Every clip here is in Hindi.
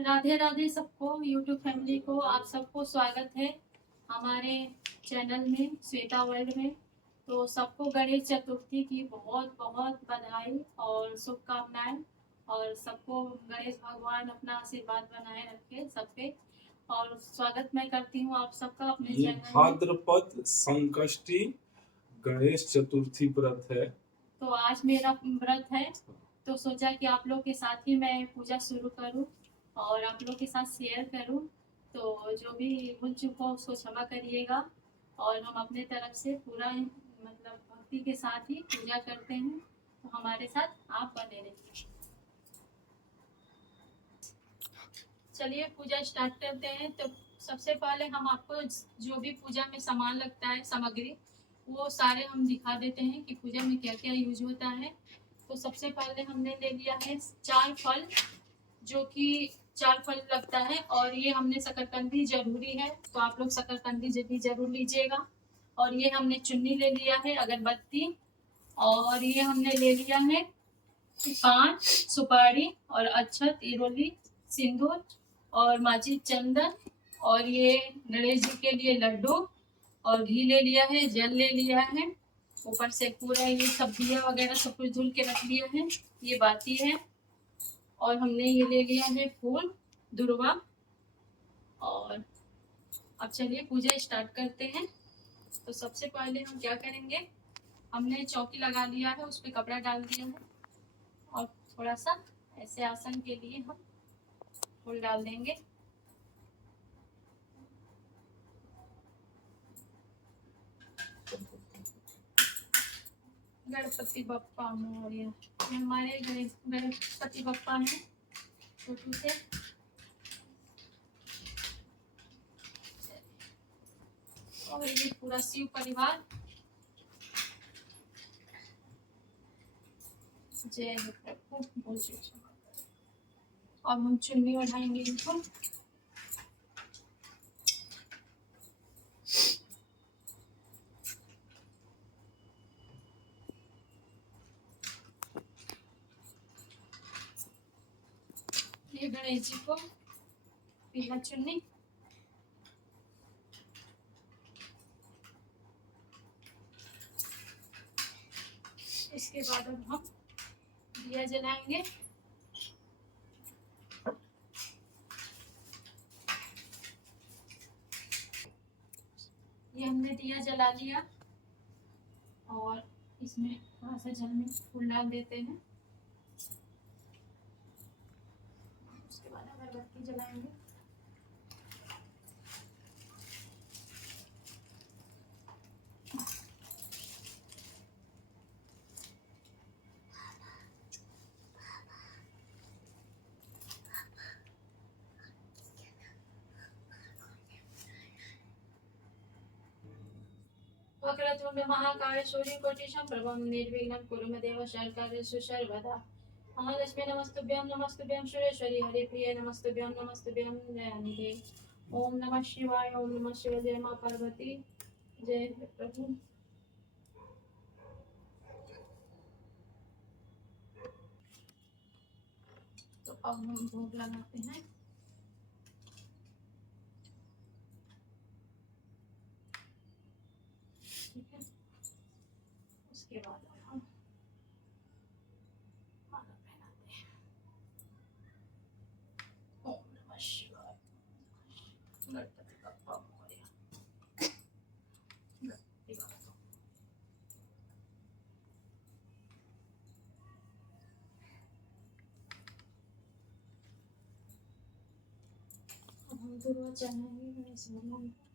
राधे राधे सबको, यूट्यूब फैमिली को आप सबको स्वागत है हमारे चैनल में, श्वेता वर्ल्ड में। तो सबको गणेश चतुर्थी की बहुत बहुत बधाई और शुभकामनाएं। और सबको गणेश भगवान अपना आशीर्वाद बनाए रखे सब पे। और स्वागत मैं करती हूँ आप सबका अपने ये चैनल में। भाद्रपद संकष्टी गणेश चतुर्थी व्रत है। तो आज मेरा व्रत है, तो सोचा कि आप लोग के साथ ही मैं पूजा शुरू करूं और आप लोग के साथ शेयर करूं। तो जो भी भूल चुका हो उसको क्षमा करिएगा। और हम अपने तरफ से पूरा मतलब भक्ति के साथ ही पूजा करते हैं, तो हमारे साथ आप बने रहिए। चलिए पूजा स्टार्ट करते हैं। तो सबसे पहले हम आपको जो भी पूजा में सामान लगता है, सामग्री, वो सारे हम दिखा देते हैं कि पूजा में क्या क्या यूज होता है। तो सबसे पहले हमने ले लिया है 4 फल, जो कि 4 फल लगता है। और ये हमने शकरकंदी जरूरी है, तो आप लोग शकरकंदी भी जरूर लीजिएगा। और ये हमने चुन्नी ले लिया है, अगरबत्ती। और ये हमने ले लिया है 5 सुपारी और अक्षत, इरोली, सिंदूर और माची, चंदन। और ये गणेश जी के लिए लड्डू और घी ले लिया है, जल ले लिया है। ऊपर से पूरा ये सब दिया वगैरह सब कुछ धुल के रख लिया है। ये बाती है। और हमने ये ले लिया है फूल, दुर्वा। और अब चलिए पूजा स्टार्ट करते हैं। तो सबसे पहले हम क्या करेंगे, हमने चौकी लगा लिया है, उस पर कपड़ा डाल दिया है। और थोड़ा सा ऐसे आसन के लिए हम फूल डाल देंगे। गणपति बप्पा मोरया। ये हमारे गणपति बप्पा हैं छोटू से। और ये पूरा शिव परिवार। जय हो प्रभु, बोल शिव। अब हम चुन्नी उठाएंगे इनको। ये गणेश जी को पीला चुन्नी। इसके बाद अब हम दिया जलाएंगे। ये हमने दिया जला लिया और इसमें थोड़ा सा जल में फूल डाल देते हैं। उसके बाद अगरबत्ती जलाएंगे। वक्रतुंड महाकाय सूर्यकोटिशं प्रभं निर्विघ्नं कुरु मे देव सर्वकार्येषु सर्वदा। महालक्ष्मी नमस्तुभ्यं सुरेश्वरी हरिप्रिये नमस्तुभ्यं दयानिधे। ओम नमः शिवाय, ओम नमः शिवाय। जय मां पार्वती, जय प्रभु। तो अब हम भोग लगाते हैं। ठीक है, उसके बाद हम माला पहनाते हैं। ओम नमः शिवाय। गणपति बप्पा मोरया। गणपति बप्पा। अब हम दुर्वा चढ़ाएंगे गणेश भगवान को।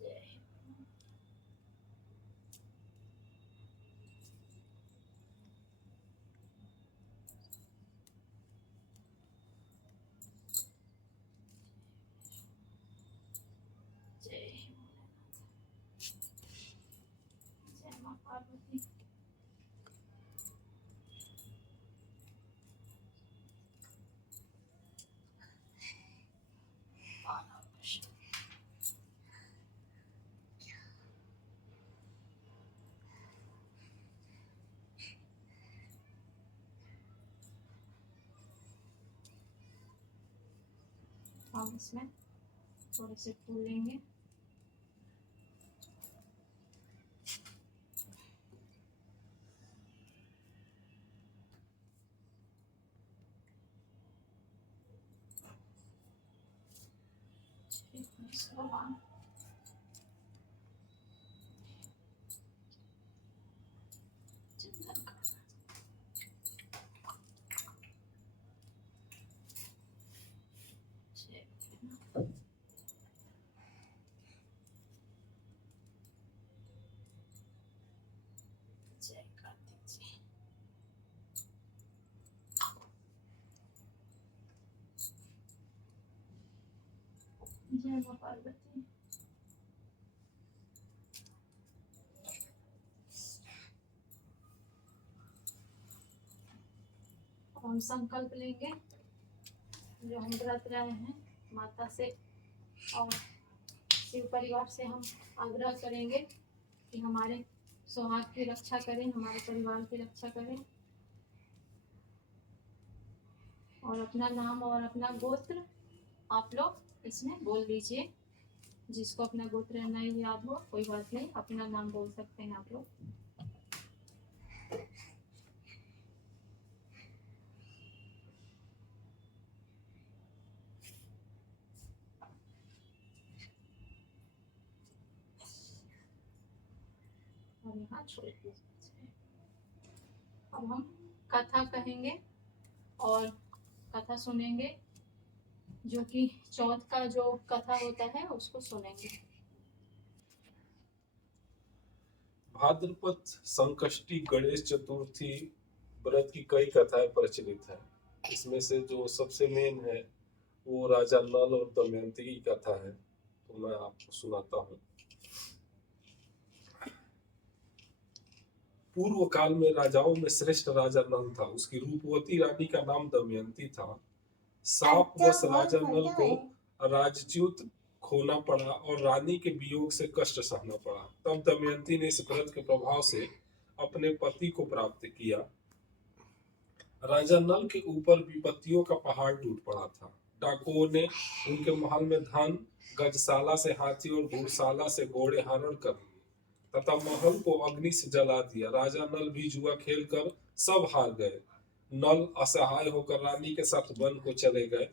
जय जय जय मां पार्वती। हम इसमें थोड़े से फूल लेंगे। इसको हम चंदन का जय कार्तिक जी। जय मां पार्वती। हम संकल्प लेंगे, जो हम व्रत रहे हैं माता से और शिव परिवार से हम आग्रह करेंगे कि हमारे सौहार्द की रक्षा करें, हमारे परिवार की रक्षा करें और अपना नाम और अपना गोत्र आप लोग इसमें बोल दीजिए। जिसको अपना गोत्र नहीं याद हो कोई बात नहीं, अपना नाम बोल सकते हैं आप लोग। और यहाँ छोड़ दीजिए। अब हम कथा कहेंगे और कथा सुनेंगे, जो कि चौथ का जो कथा होता है उसको सुनेंगे। भाद्रपद संकष्टी गणेश चतुर्थी व्रत की कई कथाएं प्रचलित है। इसमें से जो सबसे मेन है वो राजा नल और दमयंती की कथा है, तो मैं आपको सुनाता हूँ। पूर्व काल में राजाओं में श्रेष्ठ राजा नल था। उसकी रूपवती रानी का नाम दमयंती था। शापवश राजा नल को राजच्युत खोना पड़ा और रानी के वियोग से कष्ट सहना पड़ा। तब दमयंती ने इस व्रत के प्रभाव से अपने पति को प्राप्त किया। राजा नल के ऊपर विपत्तियों का पहाड़ टूट पड़ा था। डाकुओं ने उनके महल में धन, गजशाला से हाथी और घुड़शाला से घोड़े हरण कर लिए तथा महल को अग्नि से जला दिया। राजा नल भी जुआ खेलकर सब हार गए। नल असहाय होकर रानी के साथ वन को चले गए।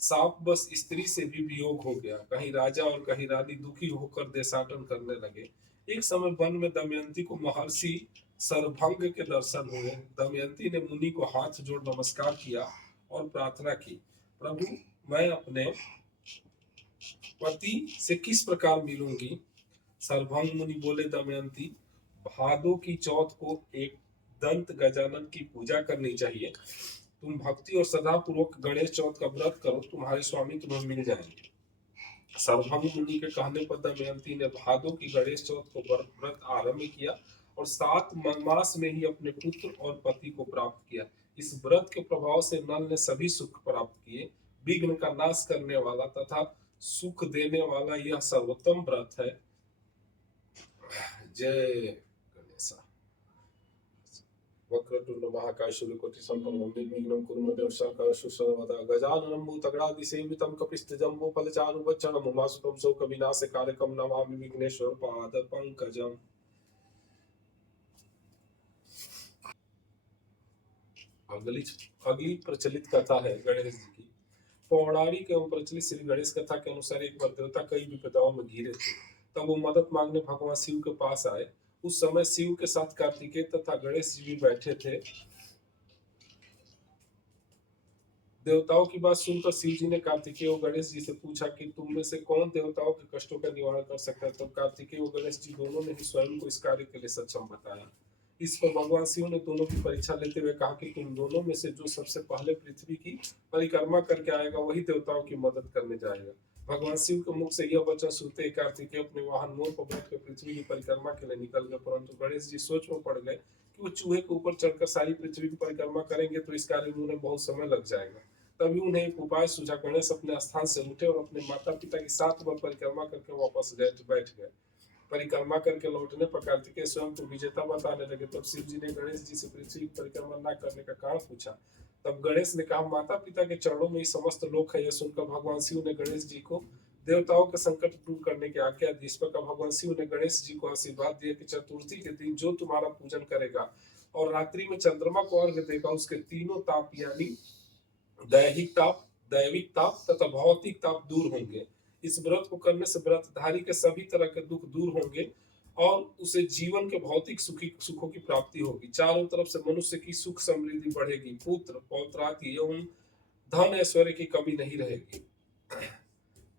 साप बस स्त्री से भी वियोग हो गया। कहीं राजा और कहीं रानी दुखी होकर देशाटन करने लगे। एक समय वन में दमयंती को महर्षि सरभंग के दर्शन हुए। दमयंती ने मुनि को हाथ जोड़ नमस्कार किया और प्रार्थना की, प्रभु मैं अपने पति से किस प्रकार मिलूंगी? सरभंग मुनि बोले, दमयंती भादो की चौथ को एक दंत गजानन की पूजा करनी चाहिए। तुम भक्ति और श्रद्धा पूर्वक गणेश चौथ का व्रत करो, तुम्हारे स्वामी तुम्हें मिल जाएंगे। सरभंग मुनि के कहने पर दमयंती ने भादो की गणेश चौथ को व्रत आरंभ किया और 7 मास में ही अपने पुत्र और पति को प्राप्त किया। इस व्रत के प्रभाव से नल ने सभी सुख प्राप्त किए। विघ्न का नाश करने वाला तथा सुख देने वाला यह सर्वोत्तम व्रत है। जय गणेशा। वक्रतुंड महाकाय सूर्यकोटि समप्रभं निर्विघ्नं कुरु मे देव सर्वकार्येषु सर्वदा। गजाननं भूतगणाधिसेवितं कपित्थजम्बो फलचारुभक्षणं उमासुतं शोकविनाशकारकं नमामि विघ्नेश्वर पादपङ्कजम्। अगली प्रचलित कथा है गणेश जी की। पौराणिक एवं प्रचलित श्री गणेश कथा के अनुसार एक बार देवता कई विपदाओं में घिरे थे। तब वो मदद मांगने भगवान शिव के पास आए। उस समय शिव के साथ कार्तिकेय तथा गणेश जी भी बैठे थे। देवताओं की बात सुनकर शिव जी ने कार्तिकेय और गणेश जी से पूछा कि तुम में से कौन देवताओं के कष्टों का निवारण कर सकता है। तब कार्तिकेय और गणेश जी दोनों ने ही स्वयं को इस कार्य के लिए सक्षम बताया। इस पर भगवान शिव ने दोनों की परीक्षा लेते हुए कहा कि तुम दोनों में से जो सबसे पहले पृथ्वी की परिक्रमा करके आएगा वही देवताओं की मदद करने जाएगा। भगवान शिव के मुख से यह वचन सुनते ही कार्तिकेय अपने वाहन मोर पर बैठकर पृथ्वी की परिक्रमा के लिए निकल गए। परंतु गणेश जी सोच में पड़ गए कि वो चूहे के ऊपर चढ़कर सारी पृथ्वी की परिक्रमा करेंगे तो इस कार्य में उन्हें बहुत समय लग जाएगा। तभी उन्हें एक उपाय सूझा। गणेश अपने स्थान से उठे और अपने माता पिता की 7 बार परिक्रमा करके वापस बैठ गए। परिक्रमा करके लौटने पर कार्तिकेय स्वयं को विजेता बताने लगे। तब शिव जी ने गणेश जी से पृथ्वी की परिक्रमा न करने का कारण पूछा। तब गणेश ने कहा, माता पिता के चरणों में ही समस्त लोक है। यह सुनकर भगवान शिव ने गणेश जी को देवताओं के संकट दूर करने की आज्ञा दी। इस प्रकार भगवान शिव ने गणेश जी को आशीर्वाद दिया कि चतुर्थी के दिन जो तुम्हारा पूजन करेगा और रात्रि में चंद्रमा को अर्घ्य देगा, उसके तीनों ताप यानी दैविक ताप तथा भौतिक ताप दूर होंगे। इस व्रत को करने से व्रतधारी के सभी तरह के दुख दूर होंगे और उसे जीवन के भौतिक सुखों की प्राप्ति होगी। चारों तरफ से मनुष्य की सुख समृद्धि बढ़ेगी, पुत्र पौत्रादि एवं धन ऐश्वर्य की कमी नहीं रहेगी।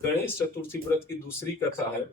गणेश चतुर्थी व्रत की दूसरी कथा है।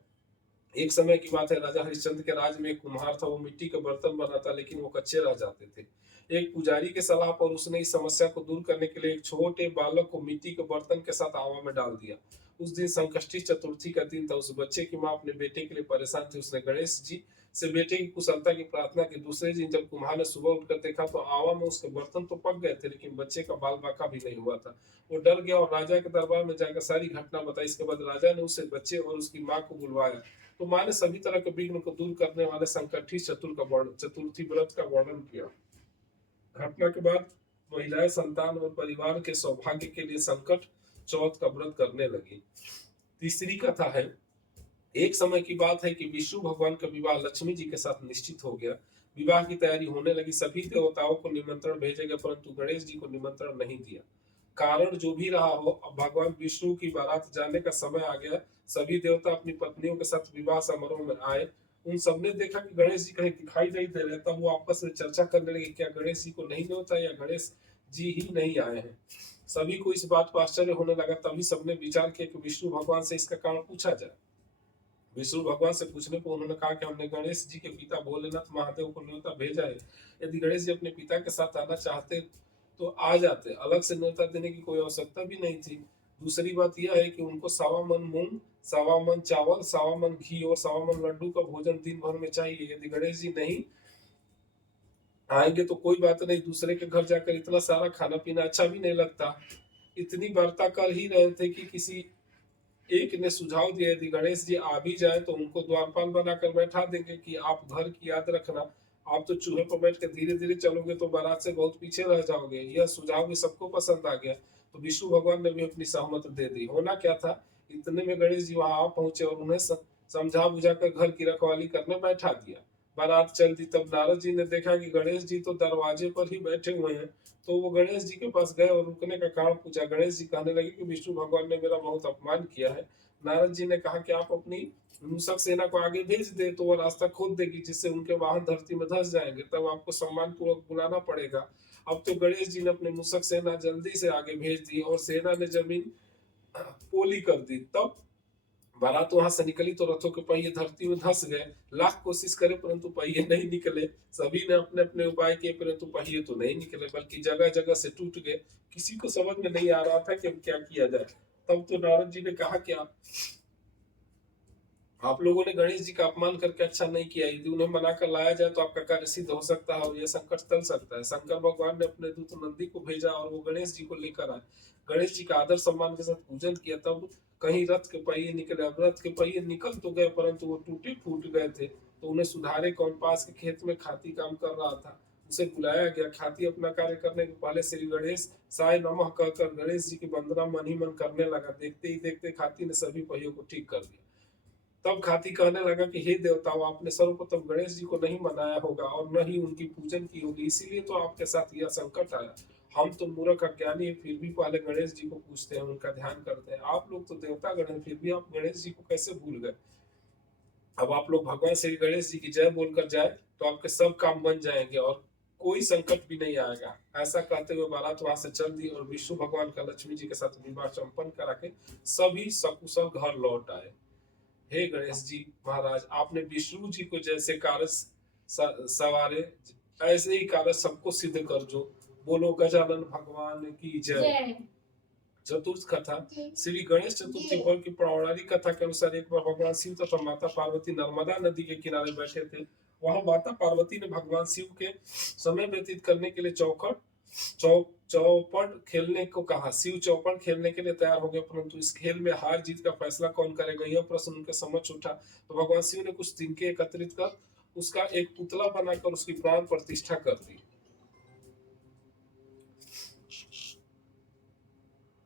एक समय की बात है, राजा हरिश्चंद्र के राज में एक कुम्हार था। वो मिट्टी के बर्तन बनाता, लेकिन वो कच्चे रह जाते थे। एक पुजारी के सलाह पर उसने इस समस्या को दूर करने के लिए एक छोटे बालक को मिट्टी के बर्तन के साथ आवा में डाल दिया। उस दिन संकष्टी चतुर्थी का दिन था। उस बच्चे की माँ अपने बेटे के लिए परेशान थी। उसने गणेश जी से बेटे की कुशलता की प्रार्थना की। दूसरे दिन जब कुम्हार ने सुबह उठकर देखा तो आवा में उसके बर्तन तो पक गए थे, लेकिन बच्चे का बाल बाका भी नहीं हुआ था। वो डर गया और राजा के दरबार में जाकर सारी घटना बताई। इसके बाद राजा ने उसे बच्चे और उसकी माँ को बुलवाया। तो माँ ने सभी तरह के विघ्न को दूर करने वाले संकष्टी चतुर्थी व्रत का वर्णन किया। घटना के बाद महिलाएं संतान और परिवार के सौभाग्य के लिए संकट चौथ का व्रत करने लगी। तीसरी कथा है। एक समय की बात है कि विष्णु भगवान का विवाह लक्ष्मी जी के साथ निश्चित हो गया। विवाह की तैयारी होने लगी। सभी देवताओं को निमंत्रण भेजे गए, परंतु गणेश जी को निमंत्रण नहीं दिया। कारण जो भी रहा हो, अब भगवान विष्णु की बारात जाने का समय आ गया। सभी देवता अपनी पत्नियों के साथ विवाह समारोह में आए। उन सबने देखा कि गणेश जी कहीं दिखाई नहीं दे रहे। तब वो आपस में चर्चा करने लगे, क्या गणेश जी को नहीं होता या गणेश जी ही नहीं आए हैं। सभी को इस बात पर आश्चर्य होने लगा। तभी सबने विचार किया कि विष्णु भगवान से इसका कारण पूछा जाए। विष्णु भगवान से पूछने पर उन्होंने कहा कि हमने गणेश जी के पिता भोलेनाथ महादेव को न्योता भेजा है। यदि गणेश जी अपने पिता के साथ आना चाहते तो आ जाते, अलग से न्योता देने की कोई आवश्यकता भी नहीं थी। दूसरी बात यह है कि उनको 1.25 मन मूंग, 1.25 मन चावल, 1.25 मन घी और 1.25 मन लड्डू का भोजन दिन भर में चाहिए। यदि गणेश जी नहीं आएंगे तो कोई बात नहीं, दूसरे के घर जाकर इतना सारा खाना पीना अच्छा भी नहीं लगता। इतनी वार्ता कर ही रहे थे कि किसी एक ने सुझाव दिया, यदि गणेश जी आ भी जाए तो उनको द्वारपाल बनाकर बैठा देंगे कि आप घर की याद रखना, आप तो चूहे पर बैठ कर धीरे धीरे चलोगे तो बारात से बहुत पीछे रह जाओगे। यह सुझाव भी सबको पसंद आ गया, तो विष्णु भगवान ने भी अपनी सहमति दे दी। होना क्या था, इतने में गणेश जी वहां आ पहुंचे और उन्हें समझा बुझाकर घर की रखवाली करने बैठा दिया। बारात चल दी। तब नारद जी ने देखा कि गणेश जी तो दरवाजे पर ही बैठे हुए हैं, तो वो गणेश जी के पास गए और रुकने का कारण पूछा। गणेश जी कहने लगे कि विष्णु भगवान ने मेरा बहुत अपमान किया है। नारद जी ने कहा कि आप अपनी मूषक सेना को आगे भेज दे तो वो रास्ता खोद देगी, जिससे उनके वाहन धरती में धंस जाएंगे। तब आपको सम्मान पूर्वक बुलाना पड़ेगा। अब तो गणेश जी ने अपनी मूषक सेना जल्दी से आगे भेज दी और सेना ने जमीन पोली कर दी। तब बारात वहां से निकली तो रथों के पहिए धरती में धंस गए। लाख कोशिश करे परंतु पहिए नहीं निकले। सभी ने अपने अपने उपाय किए परंतु पहिए तो नहीं निकले, बल्कि जगह जगह से टूट गए। किसी को समझ में नहीं आ रहा था कि अब क्या किया जाए। तब तो नारद जी ने कहा कि आप लोगों ने गणेश जी का अपमान करके अच्छा नहीं किया। यदि उन्हें मना कर लाया जाए तो आपका कार्य सिद्ध हो सकता है और यह संकट टल सकता है। शंकर भगवान ने अपने दूत नंदी को भेजा और वो गणेश जी को लेकर आए। गणेश जी का आदर सम्मान के साथ पूजन किया। तब कहीं रथ के पहिए निकले। अब रथ के पहिए निकल तो गए परंतु वो टूटे फूट गए थे। तो उन्हें सुधारे कौन, पास के खेत में खाती काम कर रहा था, उसे बुलाया गया। खाती अपना कार्य करने के पहले श्री गणेश साय नमः कहकर गणेश जी की वंदना मन ही मन करने लगा। देखते ही देखते खाती ने सभी पहियों को ठीक कर दिया। तब खाती कहने लगा कि हे देवताओं, आपने सर्वप्रथम गणेश जी को नहीं मनाया होगा और न ही उनकी पूजन की होगी, इसीलिए तो आपके साथ यह संकट आया। हम तो मूर्ख अज्ञानी है, फिर भी पहले गणेश जी को पूछते हैं, उनका ध्यान करते हैं। आप लोग तो देवता गण हैं, फिर भी आप गणेश जी को कैसे भूल गए। अब आप लोग भगवान श्री गणेश जी की जय बोलकर जाए तो आपके सब काम बन जाएंगे और कोई संकट भी नहीं आएगा। ऐसा कहते हुए बारात वहां से चल दी और विष्णु भगवान का लक्ष्मी जी के साथ विवाह संपन्न करा के सभी सकुशल घर लौट आए। हे गणेश जी महाराज, आपने विष्णु जी को जैसे कार्य सवारे, ऐसे ही कार्य सबको सिद्ध कर जो। बोलो गजानन भगवान की जय। चतुर्थ कथा। श्री गणेश चतुर्थी पर्व की पौराणिक कथा के अनुसार एक बार भगवान शिव तथा माता पार्वती नर्मदा नदी के किनारे बैठे थे। वहां माता पार्वती ने भगवान शिव के समय व्यतीत करने के लिए चौपड़ खेलने को कहा। शिव चौपड़ खेलने के लिए तैयार हो गए, परंतु इस खेल में हार जीत का फैसला कौन करेगा, यह प्रश्न उनके समक्ष उठा। तो भगवान शिव ने कुछ तिनके एकत्रित कर उसका एक पुतला बनाकर उसकी प्राण प्रतिष्ठा कर दी।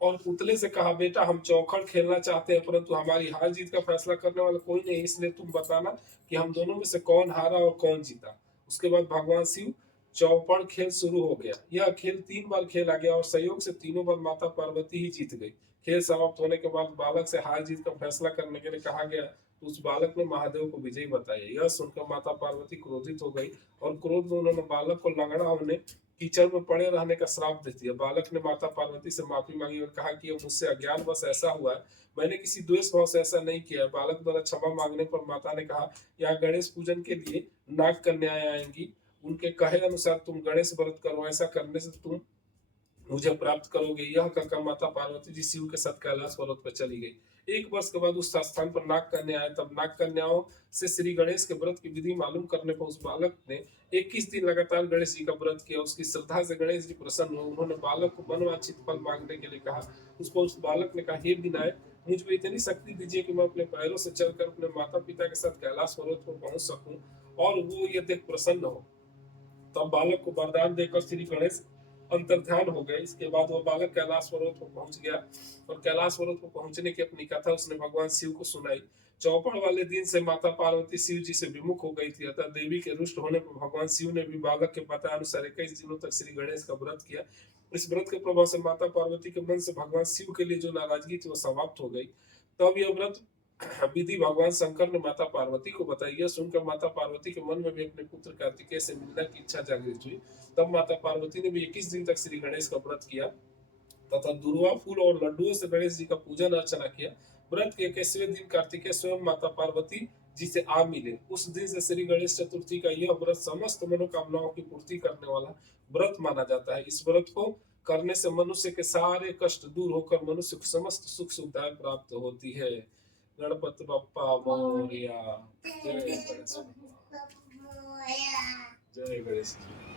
और पुतले से कहा, बेटा हम चौखड़ खेलना चाहते हैं, परंतु हमारी हार जीत का फैसला करने वाला कोई नहीं, इसलिए तुम बताना कि हम दोनों में से कौन हारा और कौन जीता। उसके बाद भगवान शिव चौपड़ खेल शुरू हो गया। यह खेल 3 बार खेला गया और संयोग से तीनों बार माता पार्वती ही जीत गई। खेल समाप्त होने के बाद बालक से हार जीत का फैसला करने के लिए कहा गया, तो उस बालक ने महादेव को विजयी बताया। यह सुनकर माता पार्वती क्रोधित हो गई और क्रोध में उन्होंने बालक को लंगड़ा होने, कीचड़ में पड़े रहने का श्राप दे दिया। बालक ने माता पार्वती से माफी मांगी और कहा कि यह मुझसे अज्ञानवश ऐसा हुआ है, मैंने किसी द्वेष भाव से ऐसा नहीं किया है। बालक द्वारा क्षमा मांगने पर माता ने कहा, यहाँ गणेश पूजन के लिए नाग कन्याएं आएंगी, उनके कहे अनुसार तुम गणेश व्रत करो, ऐसा करने से तुम मुझे प्राप्त करोगे। यह कहकर माता पार्वती जी शिव के साथ कैलाश पर्वत पर चली गई। 1 वर्ष के बाद उस स्थान पर नाग कन्या आए। तब नाग कन्याओं से श्री गणेश के व्रत की विधि मालूम करने पर उस बालक ने 21 दिन लगातार गणेश जी का व्रत किया। उसकी श्रद्धा से गणेश जी प्रसन्न हुए। उन्होंने बालक को मनवांछित फल मांगने के लिए कहा। उस पर उस बालक ने कहा, हे विनायक, मुझ में इतनी शक्ति दीजिए कि मैं अपने पैरों से चलकर अपने माता पिता के साथ कैलाश पर्वत पर पहुंच सकूं और वो ये देख प्रसन्न हो। तब बालक को वरदान देकर श्री गणेश अंतर्ध्यान हो गए। इसके बाद वह बालक कैलाश पर्वत पर पहुंच गया और कैलाश पर्वत पर पहुंचने की अपनी कथा उसने भगवान शिव को सुनाई। चौपड़ वाले दिन से माता पार्वती शिव जी से विमुख हो गई थी, अतः देवी के रुष्ट होने पर भगवान शिव ने भी बालक के बताए अनुसार 21 दिनों तक श्री गणेश का व्रत किया। इस व्रत के प्रभाव से माता पार्वती के मन से भगवान शिव के लिए जो नाराजगी थी वह समाप्त हो गई। तब यह व्रत विधि भगवान शंकर ने माता पार्वती को बताई। यह सुनकर माता पार्वती के मन में भी अपने पुत्र कार्तिकेय से मिलने की इच्छा जागृत हुई। तब माता पार्वती ने भी 21 दिन तक श्री गणेश का व्रत किया तथा दुर्वा फूल और लड्डुओं से गणेश जी का पूजन अर्चना किया। व्रत के 21वें दिन कार्तिकेय स्वयं माता पार्वती जी से आ मिले। उस दिन से श्री गणेश चतुर्थी का यह व्रत समस्त मनोकामनाओं की पूर्ति करने वाला व्रत माना जाता है। इस व्रत को करने से मनुष्य के सारे कष्ट दूर होकर मनुष्य को समस्त सुख सुविधाएं प्राप्त होती है। गणपति बप्पा मोरया। जय गणेश भगवान। जय गणेश जी।